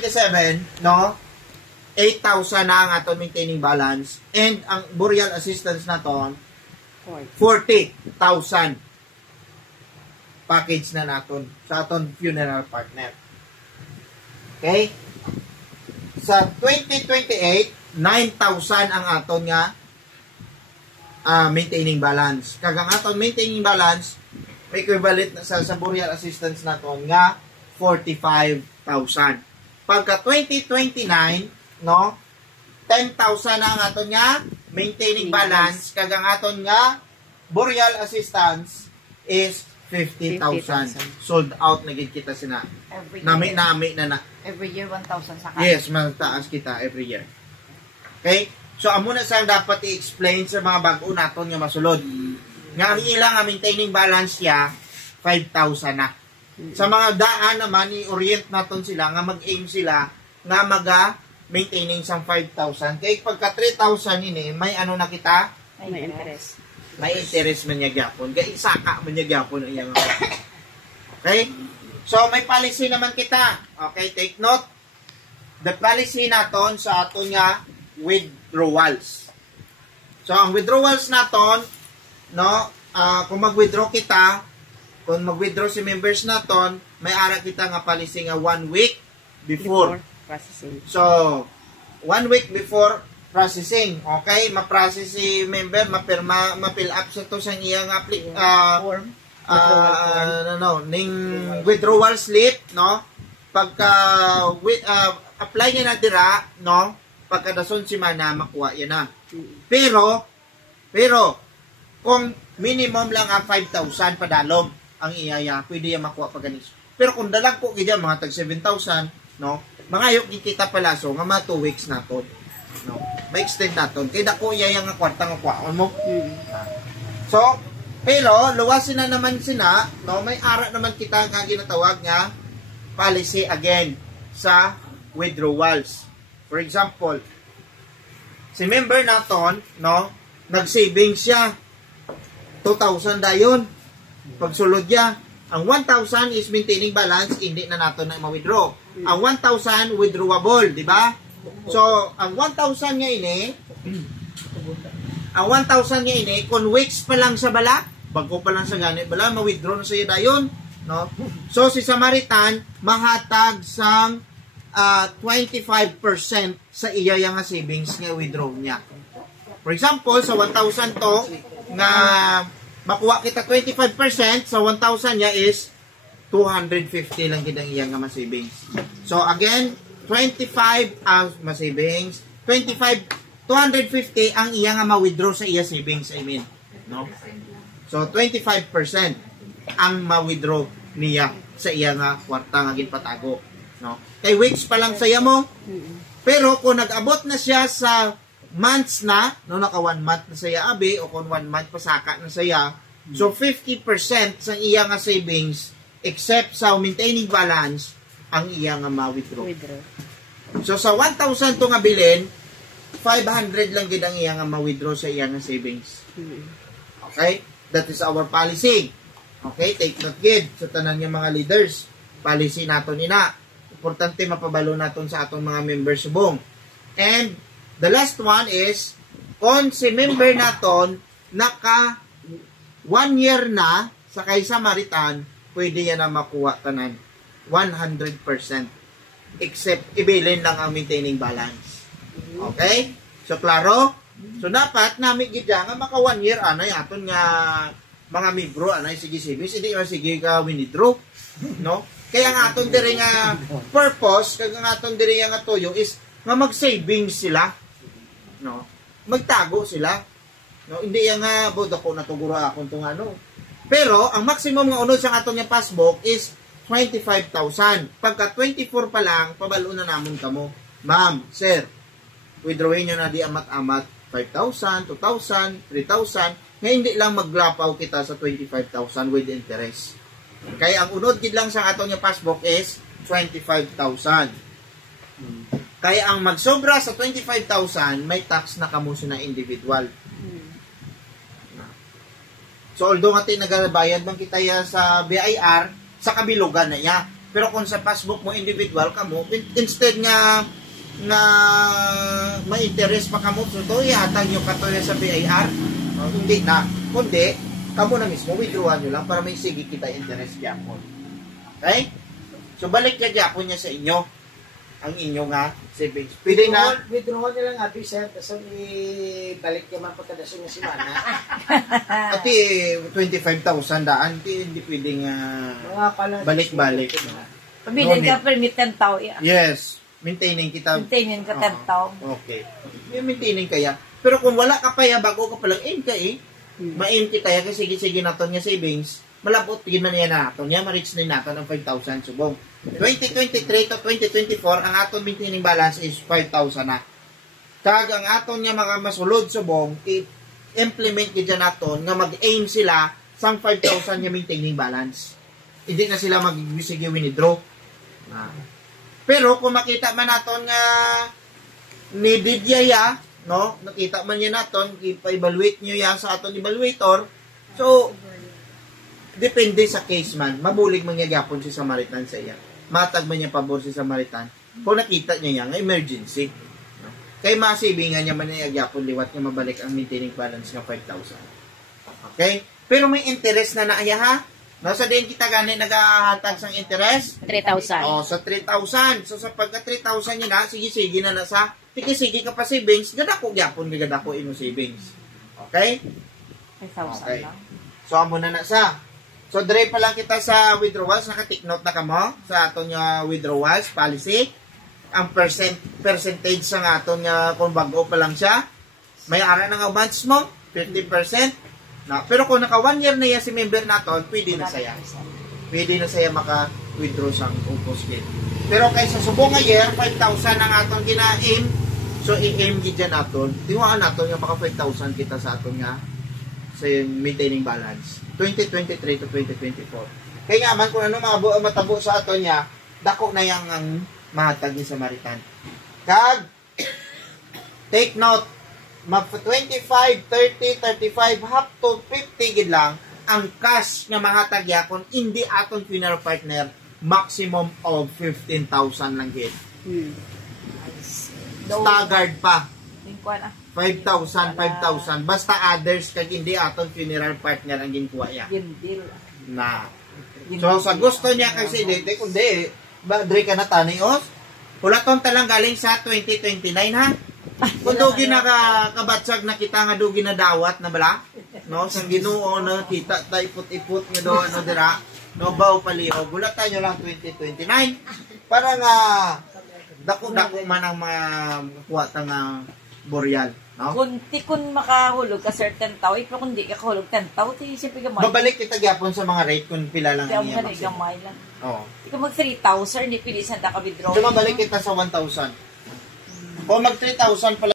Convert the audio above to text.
2027, no? 8,000 na ang aton maintaining balance and ang burial assistance naton 40,000 package na naton sa aton funeral partner. Okay? Sa 2028, 9,000 ang aton nga maintaining balance. Kagang aton maintaining balance equivalent na sa burial assistance naton nga 45,000. Pagka 2029, no, 10,000 na ang aton nga maintaining balance, kagang aton nga burial assistance is 50,000. Sold out na gid kita sina. Nami na. Every year 1,000 sa kanya. Yes, mataas kita every year. Okay? So amo na sang dapat i-explain sa mga bag-o naton nga masulod. Nga ang ilang nga maintaining balance ya 5,000 na. Sa mga daan naman i-orient naton sila nga mag-aim sila nga maintaining sang 5,000. Kaya pagka 3,000 ini, may ano na kita? May interest. May interest man niya gyapon. Kaya isaka man niya gyapon ang iyang. Okay? So may policy naman kita. Okay, take note. The policy naton sa aton nga withdrawals. So ang withdrawals naton, no, kung mag-withdraw kita, kung mag-withdraw si members naton, may ara kita nga policy nga 1 week before processing. So, 1 week before processing, okay? Ma-process si member, ma-fill up sa to sa iyang form. Ning withdrawal slip, no? Pagka apply niya na dira, no? Pagka dason si mana makuha yan na. Pero kung minimum lang ang 5,000 padalom ang iyaya, pwede yan makuha pag ganis. Pero kung dalag po kaya mga tag 7,000, no? Mangayok kita pala so nga mga 2 weeks naton. No. Ma-extend naton. Kaya dako iya nga kwarta nga kuhaon mo. So, pero luwasin na naman sina, no, may ara naman kita nga ginatawag nga policy again sa withdrawals. For example, si member naton, no, nag-savings siya 2,000 dayon. Pagsulod niya, ang 1,000 is maintaining balance, hindi na nato na ma-withdraw. Ang 1,000 withdrawable, di ba? So, ang 1,000 nga ini, kung weeks pa lang sa bala, bago pa lang sa ganit, bala, ma-withdraw na siya dayon, no? So, si Samaritan, mahatag sang 25% sa iya yung savings nga withdraw niya. For example, sa 1,000 to, nga makuha kita 25%, sa 1,000 niya is 250 lang gid ang iya nga savings. So again, 25 ang savings, 250 ang iya nga ma-withdraw sa iya savings, I mean, no? So 25% ang ma-withdraw niya sa iya nga kwarta nga ginpatago, no? Kay weeks pa lang saya mo. Pero kung nag-abot na siya sa months na, no, naka 1 month na saya abi o kung 1 month pasaka na saya, so 50% sa iya nga savings except sa maintaining balance ang iya nga ma-withdraw. So sa 1,000 to nga bilin, 500 lang gid ang iya nga ma-withdraw sa iya nga savings. Okay? That is our policy. Okay? Take note gid sa tanan nga mga leaders. Policy naton ina. Importante mapabalo naton sa atong mga members subong. And the last one is kung si member naton naka 1 year na sa kay Samaritan, pwede yan na makuha tanan 100% except ibilin lang ang maintaining balance. Okay? So klaro? So dapat nami gid nga maka 1 year anay aton nga mga membro anay sige hindi man sige ka withdraw, no? Kaya nga aton diri nga purpose kag nga aton diri nga tuyo is nga mag-savings sila, no? Magtago sila, no? Hindi yan nga bod ako natuguro akong tong ano. Pero ang maximum nga unod sa aton nga passbook is 25,000. Pagka 24 pa lang, pabalo na namon kamo. Ma'am, sir, withdrawin nyo na di amat-amat 5,000, 2,000, 3,000, nga hindi lang maglapaw kita sa 25,000 with interest. Kaya ang unod gid lang sa aton nga passbook is 25,000. Kaya ang magsobra sa 25,000, may tax na kamo na individual. So although nga nagabayad man kita ya sa BIR, sa kabilugan na niya. Pero kung sa passbook mo individual ka mo, instead nga ma-interest pa ka mo, so to ihatag nyo ka to sa BIR, hindi na. Kundi, kamo na mismo, withdrawal nyo lang para may sige kita interest gyapon. Okay? So, balik ka gyapon niya sa inyo, ang inyo nga savings. Pwede na, Withdraw nyo lang abi sir, tapos ibalik naman po kada sa simana. ati 25,000 daan, hindi pwedeng Mga pala. balik-balik. No? Pabilin ka permit 10,000. Yes, maintaining kita. Maintainin ka 10,000. Okay. Yung maintaining kaya. Pero kung wala ka pa ya, bago ka palang aim ka ma-aim kita ya, kasi sige naton nga savings, malabot, man yan naton ya, ma-reach na naton ang 5,000 subong. 2023 to 2024, ang aton maintaining balance is 5,000 na. Kag ang aton nga mga masulod subong, i-implement kita naton nga mag-aim sila sang 5,000 nga maintaining balance. Hindi na sila mag-sige withdraw. Pero kung makita man naton nga ni Didyaya, no? Nakita man niya naton, ipa-evaluate niyo ya sa aton evaluator. So depende sa case man. Mabulig man niya gapon si Samaritan sa iya. Matag man niya pabor si Samaritan. Kung nakita niya nga emergency, no? Kay masibingan niya man niya gapon liwat nga mabalik ang maintaining balance nga 5,000. Okay? Pero may interest na naaya ha. No, sa din kita gani nagahatag sang interest 3,000. Oh, sa 3,000. So sa pagka 3,000 niya na, sige na sa sige ka pa savings, gadako gyapon gadako imo savings. Okay? 5,000 Okay. lang. So amo na sa. So dire pa lang kita sa withdrawals, naka-take note na kamo sa aton nga withdrawals policy. Ang percentage sa aton nga kung bago pa lang siya, may ara na nga months mo, 50%. Na, pero kung naka 1 year na yan si member naton, pwede na saya. Pwede na saya maka-withdraw sang upos kit. Pero kaysa subong nga year, 5,000 ang aton gina-aim. So i-aim gid dyan naton. Tiwaan naton nga maka 5,000 kita sa aton nga sa maintaining balance. 2023 to 2024. Kaya nga man kung ano matabo sa aton niya, dako na yang ang mahatag ni Samaritan. Kag take note, mag 25, 30, 35, up to 50 gid lang ang cash nga mahatag yapon, hindi aton funeral partner, maximum of 15,000 lang gid. Staggered pa. 5,000, 5,000. Basta others kag hindi aton funeral partner ang ginkuha ya. Gindil. Na. So sa gusto niya kasi dito kundi ba dre ka na tanios. Hulaton talang galing sa 2029 ha. Kung dugi na kabatsag na kita nga dugi na dawat na bala, no? Sang Ginoo na kita ta iput-iput nga do ano dira, no baw paliho. Gulatan nyo lang 2029 para nga dako-dako man ang mga kuha ta nga boreal, no? Kung makahulog ka certain tao, pero kung di ka kahulog 10 tao, di siyempre gamay. Babalik kita gyapon sa mga rate kung pila lang Kaya ang mo iya ka maximum. gamay lang. Oo. Ikaw mag 3,000, hindi pili saan ka withdraw. So mabalik kita sa 1,000. Kung mag 3,000 pala